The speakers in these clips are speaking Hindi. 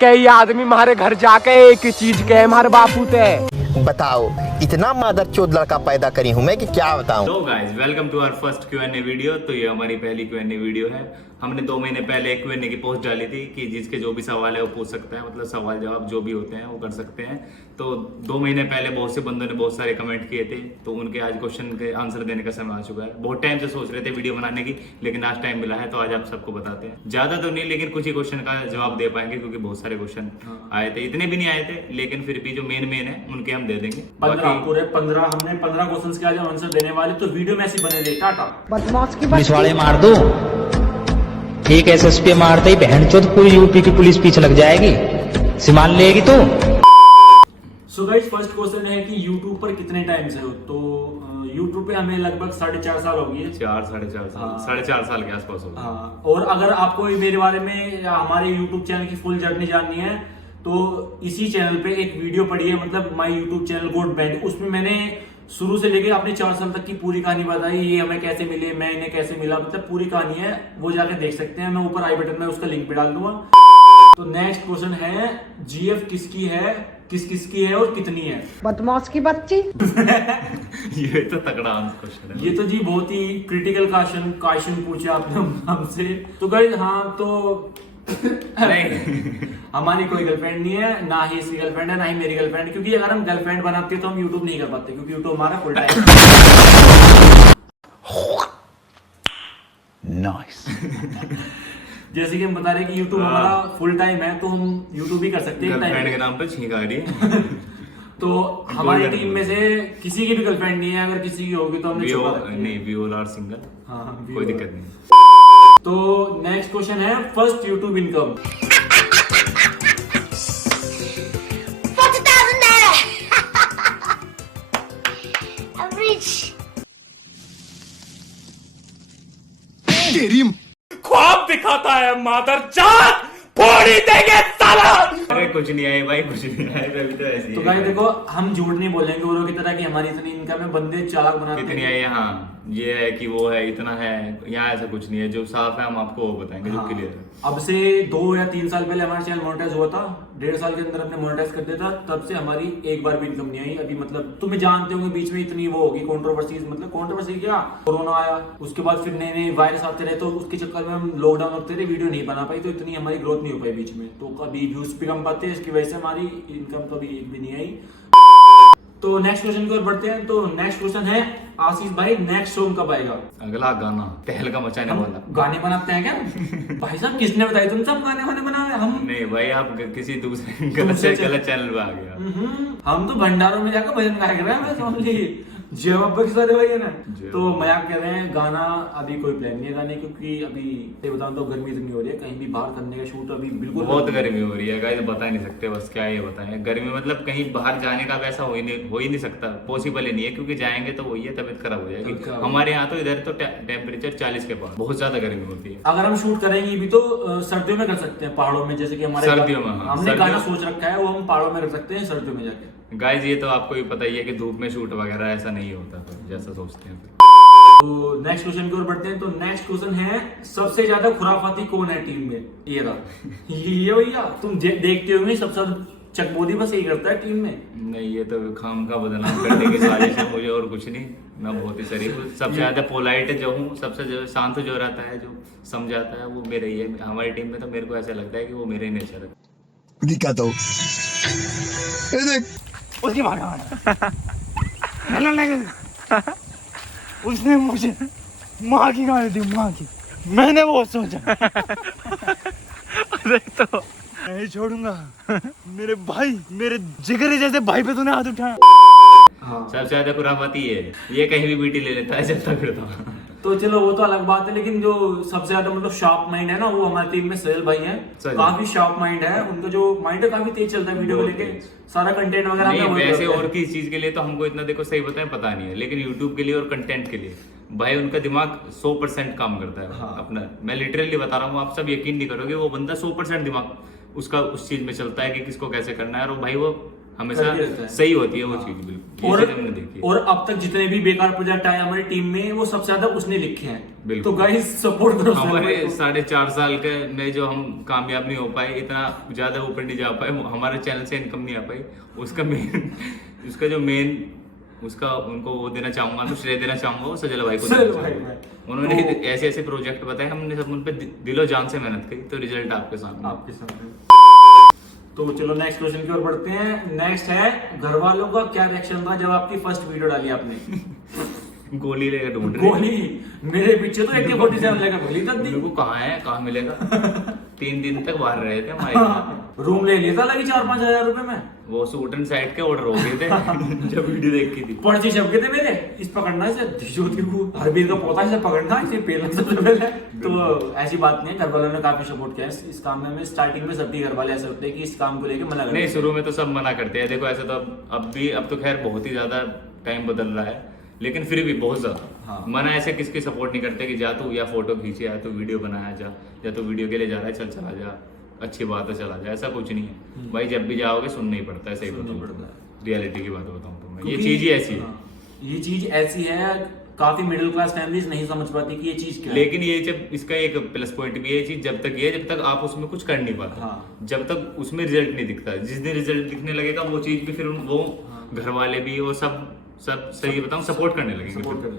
कई आदमी हमारे घर जाके एक ही चीज के हमारे बापू थे। बताओ इतना मादरचोद लड़का पैदा करी हूं मैं कि क्या बताऊं। तो guys welcome to our first Q&A video. तो ये हमारी पहली Q&A वीडियो है। हमने 2 महीने पहले एक Q&A की पोस्ट डाली थी कि जिसके जो भी सवाल है वो पूछ सकता है, मतलब सवाल जवाब जो भी होते हैं वो कर सकते हैं। तो 2 महीने पहले बहुत से बंदों ने बहुत सारे कमेंट किए थे, तो उनके आज क्वेश्चन के आंसर देने का समय आ चुका है। बहुत टाइम से सोच रहे थे वीडियो बनाने की, लेकिन आज टाइम मिला है तो आज आप सबको बताते हैं। ज्यादा तो नहीं, लेकिन कुछ ही क्वेश्चन का जवाब दे पाएंगे क्योंकि बहुत सारे क्वेश्चन आए थे। इतने भी नहीं आए थे, लेकिन फिर भी जो मेन है उनके हम दे देंगे। 15 हमने 15 क्वेश्चंस के आज आंसर देने वाले, तो वीडियो में ऐसी बने रहे। टाटा। पुलिस वाले मार दो, एक एसएसपी मारते ही बहन चोद पूरी यूपी की पुलिस पीछे लग जाएगी, सामान लेगी तो। सो गाइस फर्स्ट क्वेश्चन है कि YouTube पर कितने टाइम से हो? तो YouTube पे हमें लगभग 4.5 साल हो गए। 4-4.5 साल, 4.5 साल के आसपास हो गए। हाँ, और अगर आपको मेरे बारे में या हमारे YouTube चैनल की फुल जर्नी जाननी है तो इसी चैनल पे एक वीडियो पड़ी है, मतलब माय YouTube चैनल गोड बैंड। उसमें मैंने शुरू से लेकर अपने 4 साल तक की पूरी कहानी बताई, ये हमें कैसे मिले, मैं इन्हें कैसे मिला, मतलब पूरी कहानी है, वो जाके देख सकते हैं। मैं ऊपर आई बटन में उसका लिंक भी डाल दूंगा। तो नेक्स्ट क्वेश्चन है GF किसकी है, किसकी है और कितनी है? बदमाश की बच्ची। ये तो तगड़ा क्वेश्चन है। ये तो जी बहुत ही क्रिटिकल क्वेश्चन पूछा आपने हमसे। तो गाइस हाँ, तो नहीं हमारी कोई गर्लफ्रेंड नहीं है, ना ही इसकी गर्लफ्रेंड है, ना ही मेरी गर्लफ्रेंड। क्योंकि अगर हम गर्लफ्रेंड बनाते तो हम यूट्यूब नहीं कर पाते, क्योंकि यूट्यूब हमारा फुल टाइम। नाइस। जैसे कि हम बता रहे हैं कि यूट्यूब हमारा फुल टाइम है, तो हम यूट्यूब भी कर सकते हैं गर्लफ्रेंड के नाम पे छींक आ रही है। तो हमारी टीम में से किसी की भी गर्लफ्रेंड नहीं है, अगर किसी की होगी तो हमने छुपा रखी है। नहीं, वी ऑल आर सिंगल। हाँ, कोई दिक्कत नहीं। तो नेक्स्ट क्वेश्चन है फर्स्ट यूट्यूब इनकम। ख्वाब दिखाता है मादर जात, फोड़ी देंगे साला। अरे कुछ नहीं आई भाई, कुछ नहीं आई, अभी तो ऐसी तो गाइस देखो, हम झूठ नहीं बोलेंगे औरों की तरह कि हमारी इतनी इनकम है। बंदे चालाक बनाते कितनी हैं। है यहाँ, ये है कि वो है, इतना है। यहाँ ऐसा कुछ नहीं है, जो साफ है हम आपको वो बताएंगे, जो क्लियर है। अब से 2 या 3 साल पहले हमारा चैनल मोनेटाइज हुआ था, 1.5 साल के अंदर हमने मोनेटाइज कर दिया था। तब से हमारी एक बार भी इनकम नहीं आई अभी। मतलब तुम्हें जानते होंगे बीच में इतनी वो होगी कंट्रोवर्सीज, मतलब कंट्रोवर्सी क्या, कोरोना आया, उसके बाद फिर नए नए वायरस आते रहे, तो उसके चक्कर में हम लॉकडाउन रखते थे, वीडियो नहीं बना पाई, तो इतनी हमारी ग्रोथ नहीं हो पाई बीच में। तो कभी व्यूज भी कम पाते, इसकी वजह से हमारी इनकम तो अभी एक भी नहीं आई। तो नेक्स्ट क्वेश्चन की ओर बढ़ते हैं। तो नेक्स्ट क्वेश्चन है आशीष भाई, नेक्स्ट सॉन्ग कब आएगा? अगला गाना तहलका मचाने वाला। गाने बनाते हैं क्या? भाई साहब किसने बताया तुम सब गाने बनाए? हम नहीं भाई, आप किसी दूसरे गलत चैनल पे आ गया। हम तो भंडारों में जाकर भजन गाया कर रहे हैं, बस ओनली जय बाबा के सारे भाई है ना। तो मजाक कर रहे हैं। गाना अभी कोई प्लान नहीं है गाने, क्योंकि अभी बताऊं तो गर्मी इतनी हो रही है, कहीं भी बाहर करने का शूट अभी बिल्कुल बहुत गर्मी हो रही है गाइस, बता नहीं सकते बस क्या ये बताएं। गर्मी मतलब कहीं बाहर जाने का वैसा हो ही नहीं सकता, पॉसिबल ही नहीं है, क्योंकि जाएंगे तो वही है, तबीयत खराब हो जाएगी। हमारे यहाँ तो इधर तो टेम्परेचर 40 के पास, बहुत ज्यादा गर्मी होती है। अगर हम शूट करेंगे भी तो सर्दियों में कर सकते हैं, पहाड़ों में, जैसे कि हमारे सर्दियों में हमने गाना सोच रखा है, वो हम पहाड़ों में कर सकते हैं सर्दियों में जाके। गाइस ये तो आपको भी पता ही है कि धूप में शूट वगैरह ऐसा नहीं होता, तो जैसा सोचते हैं। तो नेक्स्ट क्वेश्चन की ओर बढ़ते हैं। तो नेक्स्ट क्वेश्चन है सबसे ज्यादा खुराफाती कौन है टीम में? ये रहा। ये भैया तुम देखते होंगे सबसे ज्यादा चकबोदी बस यही करता है टीम में। नहीं, ये तो खाम का बदनाम करने की साजिश है मुझे, और कुछ नहीं। मैं बहुत ही शरीफ हूँ, सबसे ज्यादा पोलाइट जो हूँ, सबसे शांत जो रहता है, जो समझाता है, वो मेरा ही है। हमारी टीम में तो मेरे को ऐसा लगता है कि वो मेरे ही नेचर है। दिक्कत हो उसकी उसने मुझे माँ की गाली दी, माँ की। मैंने वो सोचा अरे तो नहीं छोड़ूंगा मेरे भाई, मेरे जिगरे जैसे भाई पे तूने हाथ उठाया। सबसे ज्यादा खुराफाती है ये, कहीं भी बीटी ले लेता है, चलता फिरता। तो चलो वो तो अलग बात है, लेकिन जो सबसे ज्यादा मतलब शार्प माइंड है ना, वो हमारी टीम में सहेल भाई हैं। काफी शार्प माइंड है उनका, जो माइंड है काफी तेज चलता है वीडियो को लेके, सारा कंटेंट वगैरह नहीं, वैसे और किस चीज के लिए तो हमको इतना देखो सही बताएं पता नहीं है, लेकिन यूट्यूब के लिए और कंटेंट के लिए भाई उनका दिमाग 100% काम करता है। हाँ। अपना मैं लिटरली बता रहा हूँ, आप सब यकीन नहीं करोगे, वो बंदा 100% दिमाग उसका उस चीज में चलता है कि किसको कैसे करना है। और भाई वो हमेशा करते रहता है। सही होती है वो चीज, बिल्कुल ये चीज हमने देखी है। और अब तक जितने भी बेकार प्रोजेक्ट आए हमारी टीम में वो सबसे ज्यादा उसने लिखे हैं। बिल्कुल। तो गाइस सपोर्ट करो हमारे सलमान को। 4.5 साल के में जो हम कामयाब नहीं हो पाए, इतना ज्यादा ऊपर नहीं जा पाए, हमारे चैनल से इनकम नहीं आ पाई, उसका मेन उसका जो मेन उसका उनको वो देना चाहूंगा, मैं श्रेय देना चाहूंगा वो सजल भाई को सजल देना भाई चाहूंगा। को। उन्होंने तो- ऐसे ऐसे प्रोजेक्ट बताए, हमने सब उन पे दिलो जान से मेहनत करी, तो रिजल्ट आपके सामने। आपके सामने। तो चलो नेक्स्ट क्वेश्चन की ओर बढ़ते हैं। नेक्स्ट है, घर वालों का क्या रिएक्शन था जब आपकी फर्स्ट वीडियो डाली आपने? गोली लेकर ढूंढ रहे गोली मेरे पीछे तो AK-47 लेकर गोली तक दी। मेरे को कहाँ है, कहाँ मिलेगा। 3 दिन तक बाहर रहे थे हमारे यहाँ। रूम ले लिया था लगी 4-5 हजार रुपए में। वो सूट एंड साइड के ऑर्डर हो गए थे जब वीडियो देख की थी। पर्चे छप गए थे मेरे, इस पकड़ना इसे ज्योति को हरबीर का पोता इसे पकड़ना इसे पेलना सबसे पहले। तो ऐसी बात नहीं है, घर वालों ने काफी सपोर्ट किया इस काम में। स्टार्टिंग में सभी घर वाले ऐसे होते हैं कि इस काम को लेके मना करते नहीं, हैं। शुरू में तो सब मना करते हैं। देखो ऐसे तो अब तो खैर बहुत ही ज्यादा टाइम बदल रहा है, लेकिन फिर भी बहुत ज्यादा हाँ। मना ऐसे किसकी सपोर्ट नहीं करते कि जा तू या फोटो खींचे, या तो वीडियो बनाया जा, या तो वीडियो के लिए जा रहा है चल चला जा, अच्छी बात है चला जा, ऐसा कुछ नहीं है भाई। जब भी जाओगे सुनना ही पड़ता है, सही सुनना बताऊं पड़ता तो रियलिटी की बात बताऊं तो मैं, ये क्योंकि- चीज ही ऐसी है। हाँ, ये चीज ऐसी है, काफी मिडिल क्लास फैमिलीज नहीं समझ पाती कि ये चीज क्या है। लेकिन ये जब इसका एक प्लस पॉइंट भी है, ये चीज जब तक ये जब तक आप उसमें कुछ कर नहीं पाते, हाँ। जब तक उसमें रिजल्ट नहीं दिखता, जिस दिन रिजल्ट दिखने लगेगा वो चीज भी फिर वो घर वाले भी वो सब सही बताऊं सपोर्ट करने लगेंगे। सपोर्ट करें।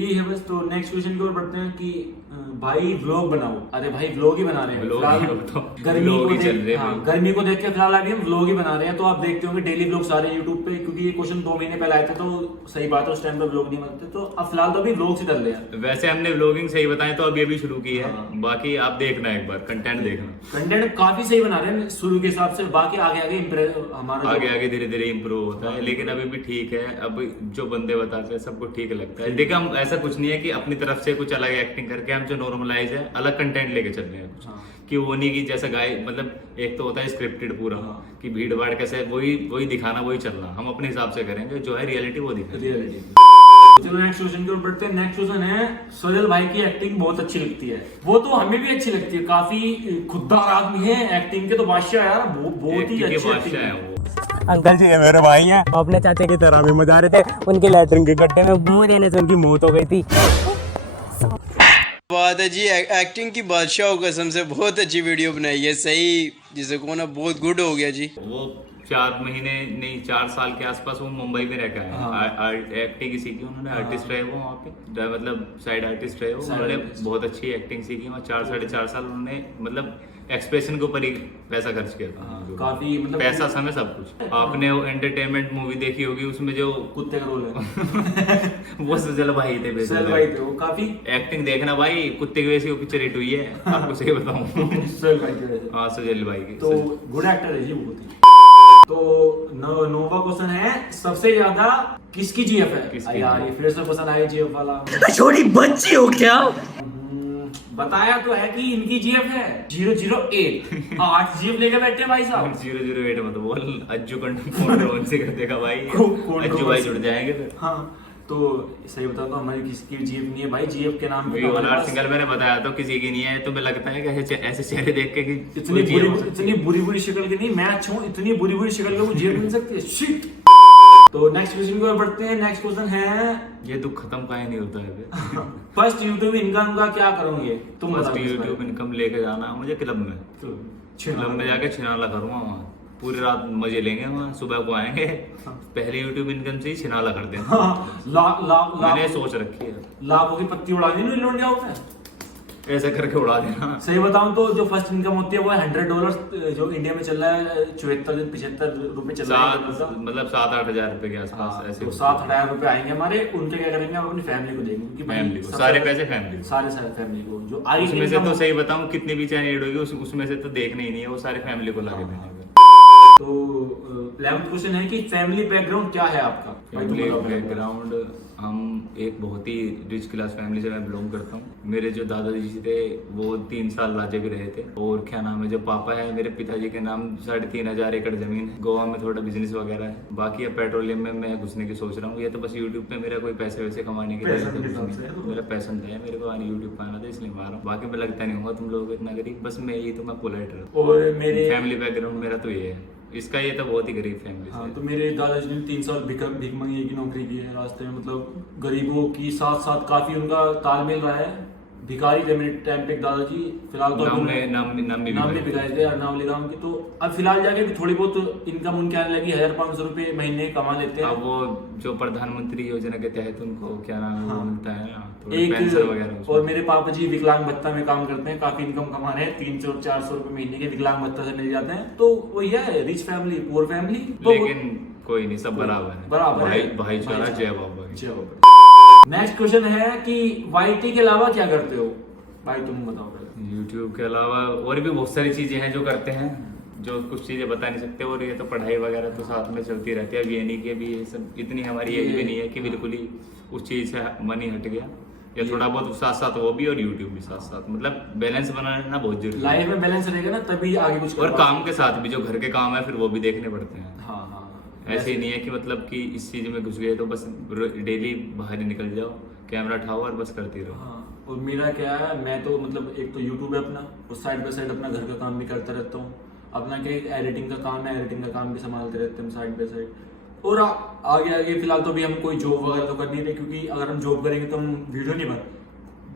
यही है बस। तो नेक्स्ट क्वेश्चन की ओर बढ़ते हैं कि भाई व्लॉग बनाओ। अरे भाई व्लॉग ही बना रहे हैं Vlog फिलहाल। ही अब तो गर्मी vlog को ही चल रहे हैं हाँ, भाई। गर्मी को देख के फिलहाल अभी हम व्लॉग ही बना रहे हैं। तो आप देखते होंगे डेली व्लॉग सारे यूट्यूब पे, क्योंकि ये क्वेश्चन 2 महीने पहले आए थे तो सही बात है उस टाइम पे व्लॉग नहीं बनते। तो अब फिलहाल तो अभी व्लॉग से डल रहे हैं। वैसे हमने व्लॉगिंग सही बताएं तो अभी अभी शुरू की है, हाँ। बाकी आप देखना एक बार, कंटेंट देखना। कंटेंट काफी सही बना रहे हैं शुरू के हिसाब से। बाकी आगे आगे हमारा आगे आगे धीरे धीरे इम्प्रूव होता है, लेकिन अभी भी ठीक है। अब जो बंदे बताते हैं सबको ठीक लगता है। देखिए हम ऐसा कुछ नहीं है कि अपनी तरफ से कुछ अलग एक्टिंग करके, हम जो नॉर्मलाइज है अलग कंटेंट लेके चल रहे हैं कुछ, हाँ। कि वो नहीं कि जैसा गाय मतलब एक तो होता है स्क्रिप्टेड पूरा, हाँ। कि भीड़ भाड़ कैसे वही दिखाना वही चलना। हम अपने हिसाब से करेंगे, जो है रियलिटी वो दिखाएंगे। रियलिटी। चलो नेक्स्ट क्वेश्चन की ओर बढ़ते हैं। नेक्स्ट क्वेश्चन है, सजल भाई की एक्टिंग बहुत अच्छी लगती है। वो तो हमें भी अच्छी लगती है, काफी खुददार आदमी है, एक्टिंग के तो बादशाह यार, बहुत ही Acting के अच्छी बादशाह एक्टिंग है है। वो। अंकल जी ये मेरे भाई हैं, वो अपने चाचे की तरह भी मजा रहे थे। उनके लैट्रिन के गड्ढे में मुंह देने से उनकी मौत हो गई थी। बात है जी, एक्टिंग की बादशाह कसम से बहुत अच्छी वीडियो बनाई है। सही जिसे को ना बहुत गुड हो गया जी। वो 4 महीने नहीं 4 साल के आसपास वो मुंबई में रह के आए। एक्टिंग ही सीखी उन्होंने, आर्टिस्ट रहे वो वहाँ पे, मतलब साइड आर्टिस्ट रहे वो। उन्होंने बहुत अच्छी एक्टिंग सीखी वहाँ। 4-4.5 साल उन्होंने मतलब एक्सप्रेशन के ऊपर ही पैसा खर्च किया था। काफी मतलब पैसा समय सब कुछ। आपने वो एंटरटेनमेंट मूवी देखी होगी, उसमें जो कुत्ते का रोल है। वो सजल भाई थे सजल बेसिकली। भाई थे वो काफी। एक्टिंग देखना भाई, कुत्ते की वैसी वो पिक्चर हिट हुई है, आपको सही बताऊं। सजल भाई की वजह से। हाँ सजल भाई की। तो गुड एक्टर है जी वो बहुत ही। तो नोवा क्वेश्चन है, सबसे ज्यादा किसकी जीएफ है? किसकी यार ये फिर से क्वेश्चन आया जीएफ वाला। छोटी बच्ची हो क्या? बताया तो है कि इनकी जीएफ है 008। 8 जीएफ लेके बैठे हैं भाई साहब। 008 मत बोल, अज्जू कौन से कर देगा भाई। अज्जू भाई जुड़ जाएंगे फिर। हाँ तो सही बता तो हमारी किसी की जीएफ नहीं है भाई। जीएफ के नाम पे वी हमारे आर पास सिंगल मैंने बताया तो किसी की नहीं है। तुम्हें लगता है कि ऐसे चेहरे देख के कि इतनी कोई GF हो सकती है? बुरी बुरी शक्ल की नहीं, मैं अच्छा हूँ, इतनी बुरी बुरी शक्ल की वो जीएफ मिल सकती है। शिट। तो नेक्स्ट क्वेश्चन की ओर बढ़ते हैं। नेक्स्ट क्वेश्चन है, ये दुख खत्म काहे नहीं होता है। फर्स्ट यूट्यूब इनकम का क्या करोगे तुम? फर्स्ट बताओ इस बारे यूट्यूब इनकम लेके जाना मुझे क्लब में। में। क्लब में जाके छिनाला करूंगा वहाँ, पूरी रात मजे लेंगे वहाँ, सुबह को आएंगे। पहले यूट्यूब इनकम से ही छिनाला कर देंगे। हाँ, मैंने सोच रखी है, लाभों की पत्ती उड़ा दी इन लोग में। ऐसे करके उड़ा देना। सही बताऊं तो जो फर्स्ट इनकम होती है वो है $100, जो इंडिया में चल रहा है 74-75 रुपए चल रहा है। मतलब 7-8 हजार रुपए के आसपास ऐसे तो 7,000 रुपए आएंगे हमारे। उनके क्या करेंगे, हम अपनी फैमिली को देंगे, क्योंकि भाई फैमिली को सबसे- सारे पैसे फैमिली को। सारे फैमिली को जो आई उसमें से income- तो सही बताऊं कितनी भी चैनल एड होगी उसमें से तो देखना ही नहीं है, वो सारे फैमिली को लाके देंगे। तो 11th क्वेश्चन है कि फैमिली बैकग्राउंड क्या है आपका? भाई तुम फैमिली बताओ। बैकग्राउंड, हम एक बहुत ही रिच क्लास फैमिली से मैं बिलोंग करता हूँ। मेरे जो दादाजी जी थे वो 3 साल राज्य भी रहे थे। और क्या नाम है, जो पापा है मेरे पिताजी के नाम 3,500 एकड़ जमीन है। गोवा में थोड़ा बिजनेस वगैरह है। बाकी अब पेट्रोलियम में मैं घुसने की सोच रहा हूँ। ये तो बस यूट्यूब पे मेरा कोई पैसे वैसे कमाने के लिए पैशन तो के कुछ हिसाब नहीं। से। मेरा पैशन है, मेरे को यूट्यूब पे आना था इसलिए मार रहा हूँ। बाकी मैं लगता नहीं होगा तुम लोगों को इतना गरीब, बस मैं यही तो मैं पोलाइट रहूँ। और मेरे फैमिली बैकग्राउंड मेरा तो ये है। इसका ये तो बहुत ही गरीब फैमिली हाँ, से। तो मेरे दादाजी ने 3 साल भीख मंगी की नौकरी की है रास्ते में, मतलब गरीबों की साथ साथ काफी उनका तालमेल रहा है। भिखारी थे मेरे टाइम पे एक दादाजी, फिलहाल तो नाम भी बिगाए थे अरनावली गांव की। तो अब फिलहाल जाके भी थोड़ी बहुत इनकम उनके आने लगी, 1500 रुपए महीने कमा लेते हैं। अब वो जो प्रधानमंत्री योजना के तहत उनको क्या नाम है वो हाँ। मिलता है ना, तो एक पेंशन वगैरह उसमें। और मेरे पापा जी विकलांग भत्ता में काम करते हैं, काफी इनकम कमा रहे हैं, 300-400 रुपए महीने के विकलांग भत्ता से मिल जाते हैं। तो वही है, रिच फैमिली पुअर फैमिली। तो लेकिन कोई नहीं, सब बराबर है, बराबर है। भाईचारा जय बाबा की। जय बाबा। नेक्स्ट क्वेश्चन है कि वाईटी के अलावा क्या करते हो भाई, तुम बताओ पहले। यूट्यूब के अलावा और भी बहुत सारी चीजें हैं जो करते हैं, जो कुछ चीजें बता नहीं सकते। और ये तो पढ़ाई वगैरह तो साथ में चलती रहती है। अब ये नहीं कि अभी ये सब इतनी हमारी एज भी नहीं है कि बिल्कुल ही उस चीज से मन ही हट गया, या थोड़ा बहुत साथ साथ वो भी और यूट्यूब भी साथ साथ, मतलब बैलेंस बनाना बहुत जरूरी है। लाइफ में बैलेंस रहेगा ना तभी आगे कुछ और काम के साथ भी जो घर के काम है फिर वो भी देखने पड़ते हैं। हाँ हाँ, ऐसे ही नहीं है कि मतलब कि इस चीज में घुस गए तो बस डेली बाहर ही निकल जाओ, कैमरा उठाओ और बस करती रहो। हाँ। और मेरा क्या है, मैं तो मतलब एक तो यूट्यूब है अपना, और साइड बाय साइड अपना घर का काम भी करता रहता हूँ। अपना क्या एक एडिटिंग का काम है, एडिटिंग का काम भी संभालते रहते हैं साइड बाय साइड। और आगे आगे फिलहाल तो भी हम कोई जॉब वगैरह तो कर नहीं रहे, क्योंकि अगर हम जॉब करेंगे तो हम वीडियो नहीं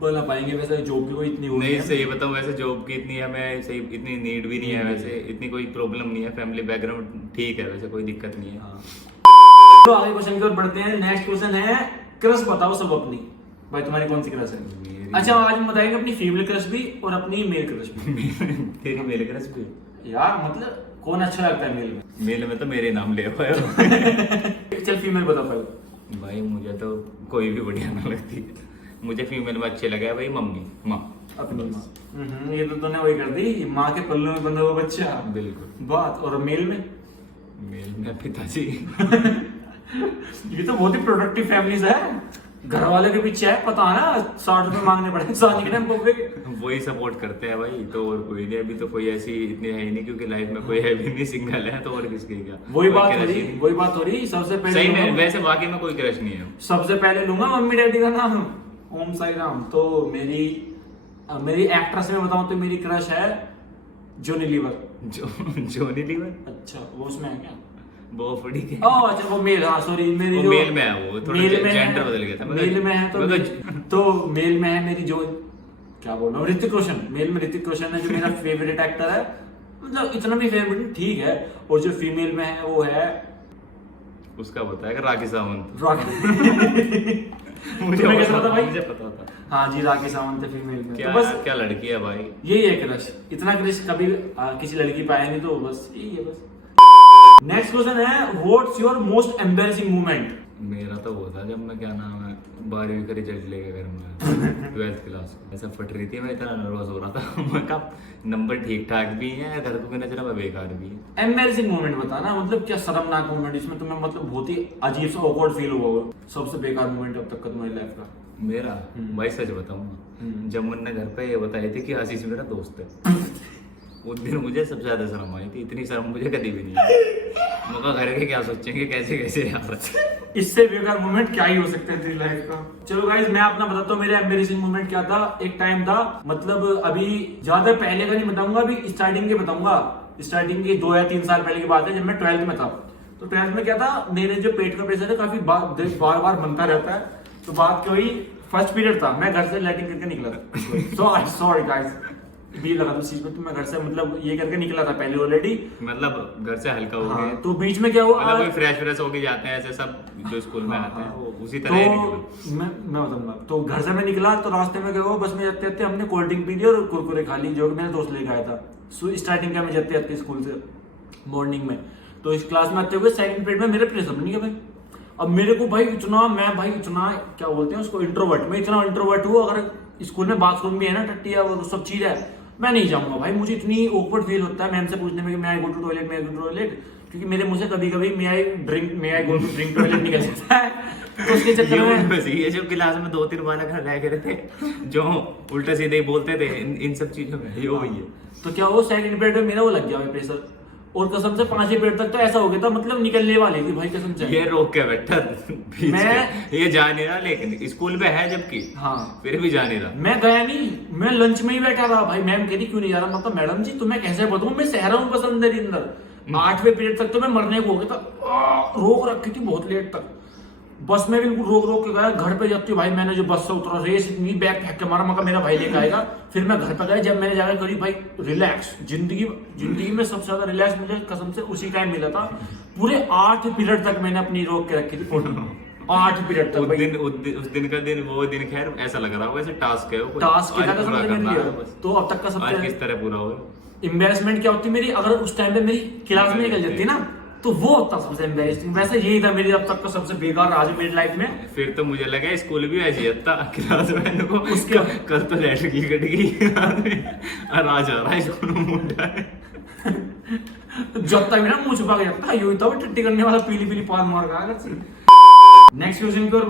बना पाएंगे। वैसे जॉब की कोई इतनी वो नहीं, है। सही बताऊं वैसे जॉब की इतनी हमें सही इतनी नीड भी नहीं है, वैसे इतनी कोई प्रॉब्लम नहीं है, फैमिली बैकग्राउंड ठीक है, वैसे कोई दिक्कत नहीं है। हाँ। तो आगे क्वेश्चन की ओर बढ़ते हैं। नेक्स्ट क्वेश्चन है, क्रश बताओ सब अपनी। भाई तुम्हारी कौन सी क्रश है? अच्छा, आज हम बताएंगे अपनी फीमेल क्रश भी और अपनी मेल क्रश भी। तेरी मेल क्रश भी यार मतलब कौन अच्छा लगता है मेल में? मेल में तो मेरे नाम ले पाए। चल फीमेल बता पहले। भाई मुझे तो कोई भी बढ़िया ना लगती, मुझे फीमेल में अच्छे लगे भाई मम्मी माँ। अपनी माँ। ये तो तूने वही कर दी, माँ के पल्लू में बंधा हुआ बच्चा। बिल्कुल। बात। और मेल में? मेल में पिताजी। ये तो बहुत ही प्रोडक्टिव फैमिलीज है। घर वाले के पीछे है, पता है ना, 60 रुपए मांगने पड़े शादी के टाइम पे। वही सपोर्ट करते हैं भाई, तो और कोई नहीं। अभी तो कोई ऐसी इतनी है ही नहीं, क्योंकि लाइफ में कोई है भी नहीं, सिंगल है, तो और किसकी क्या। वही बात हो रही। सबसे पहले सही में वैसे बाकी में कोई क्रश नहीं है। सबसे पहले लूंगा मम्मी डैडी का नाम, ओम साई राम। तो मेरी एक्ट्रेस में बताऊं तो मेरी क्रश है जोनी लीवर। जोनी लीवर? अच्छा, वो उसमें है क्या? वो फड़ी के। ओह अच्छा, वो मेल। हाँ सॉरी, मेरी वो जो मेल में है, वो थोड़ा जेंडर बदल गया था। मेल में है तो मेल में है मेरी जो, क्या बोल रहा हूँ, ऋतिक रोशन। मेल में ऋतिक रोशन है जो मेरा फेवरेट एक्टर है, मतलब इतना भी फेवरेट ठीक है। और जो फीमेल में है वो है, उसका बताएगा राखी सावंत। मुझे कैसे पता भाई? मुझे पता था। हाँ जी, राखी सावंत है फीमेल में। क्या तो बस क्या लड़की है भाई, यही है क्रश। इतना क्रश कभी किसी लड़की पाया नहीं, तो बस यही है बस। नेक्स्ट क्वेश्चन है, what's your most embarrassing moment? मेरा तो वो था जब मैं क्या नाम है 12वीं का रिजल्ट लेके घर में 12th क्लास ऐसा फट रही थी, मैं इतना नर्वस हो रहा था। मैं कहा नंबर ठीक ठाक भी है, घर को कहना चला मैं बेकार भी है। एम्बैरेसिंग मोमेंट बताना, मतलब क्या शर्मनाक मोमेंट जिसमें तुम्हें मतलब बहुत ही अजीब सा ऑकवर्ड फील हुआ होगा। सबसे बेकार मोमेंट अब तक का तुम्हारी लाइफ का? मेरा भाई सच बताऊंगा, जब मुन्ने घर पे ये बताई थी कि आशीष मेरा दोस्त है, उस दिन मुझे सबसे ज्यादा शर्म आई थी। इतनी शर्म मुझे कभी भी नहीं आई। मगर घर के क्या सोचेंगे, कैसे कैसे यार। इससे बेकार मोमेंट क्या ही हो सकता है तेरी लाइफ का। चलो गाइस, मैं अपना बताता हूँ मेरा एम्बैरेसिंग मोमेंट क्या था। एक टाइम था, मतलब अभी ज्यादा पहले का नहीं बताऊंगा, अभी स्टार्टिंग के बताऊंगा। स्टार्टिंग की 2 या 3 साल पहले की बात है, जब मैं 12th में था। तो 12th में क्या था, मेरे जो पेट का प्रेशर है काफी बार बार बनता रहता है। तो बात क्या हुई, फर्स्ट पीरियड था, मैं घर से लैट्रिन करके निकला था। सॉरी गाइस, भी लगा था चीज में। तो मैं घर से मतलब ये करके निकला था पहले ऑलरेडी, मतलब घर से हल्का हो हाँ, गया। तो बीच में क्या हुआ, मतलब कोई फ्रेश हो के जाते हैं ऐसे सब जो स्कूल में आते हैं, वो उसी तरह ही निकला। मैं बताऊंगा। तो घर से मैं निकला, तो रास्ते में क्या हुआ, बस में जाते जाते हमने कोल्ड ड्रिंक पी ली और कुरकुरे खा ली, जो कि मेरा दोस्त लेके आया था। स्टार्टिंग का मैं जाते जाते स्कूल से मॉर्निंग में, तो इस क्लास में आते हुए सेकंड पीरियड में मेरे प्रेशर बन गया भाई। अब मेरे को भाई इतना क्या बोलते हैं उसको, इंट्रोवर्ट। मैं इतना इंट्रोवर्ट हूँ, अगर स्कूल में बाथरूम भी है ना, टट्टी है, वो सब चीज है, मैं नहीं जाऊंगा भाई। मुझे इतनी ऑकवर्ड फील होता है मैम से पूछने में कि मैं आई गो टू टॉयलेट, क्योंकि मेरे मुंह से कभी कभी मैं आई गो टू ड्रिंक टॉयलेट निकल जाता है। तो उसके चक्कर में ये जो क्लास में 2-3 बालक रह गए थे जो उल्टे सीधे बोलते थे, इन सब चीजों में ये वही है। तो क्या वो सेकंड पीरियड में मेरा वो लग गया प्रेशर, और कसम से 5वें पीरियड तक तो ऐसा हो गया था, मतलब निकलने वाली थी भाई कसम से। ये रोक के बैठा मैं ये जा नहीं रहा, लेकिन स्कूल में है जबकि हाँ फिर भी जा नहीं रहा। मैं गया नहीं, मैं लंच में ही बैठा रहा भाई। मैम कह रही क्यों नहीं जा रहा, मतलब मैडम जी तुम्हें कैसे बताऊं, मैं शहरों में बस अंदर ही अंदर। 8वें पीरियड तक तो मैं मरने को हो गया था, रोक रखी थी बहुत लेट तक। बस में बिल्कुल रोक रोक के गया, घर पे जाती हूँ भाई मैंने जो बस से उतरा, रेस इतनी बैग फेंक के मारा, मगर मेरा भाई लेके आएगा। फिर मैं घर पे गया, जब मैंने जाकर करी भाई रिलैक्स, जिंदगी में सबसे ज्यादा रिलैक्स मुझे कसम से उसी टाइम मिला था। पूरे 8 पीरियड तक मैंने अपनी रोक के रखी थी फोटो, 8 पीरियड तक भाई। उस दिन का दिन, वो दिन खैर ऐसा लग रहा होगा ऐसे टास्क है वो, टास्क आज पूरा करना है बस। तो अब तक का आज सबसे किस तरह पूरा होगा। एम्बेरसमेंट क्या होती मेरी, अगर उस टाइम पे मेरी क्लास में निकल जाती ना, तो वो होता सबसे एम्बेरसिंग। वैसे यही था मेरी अब तक का सबसे बेकार आज मेरी लाइफ में। फिर तो मुझे लगा स्कूल भी ऐसे ही था, क्लास में को उसके कल तो लैटरिन की कट गई और आज आ रहा है स्कूल में मोटा है। जब तक मेरा मुंह छुपा के रखता यूं ही तो टट्टी करने वाला पीली पीली पान मार रहा है। नेक्स्ट क्वेश्चन की ओर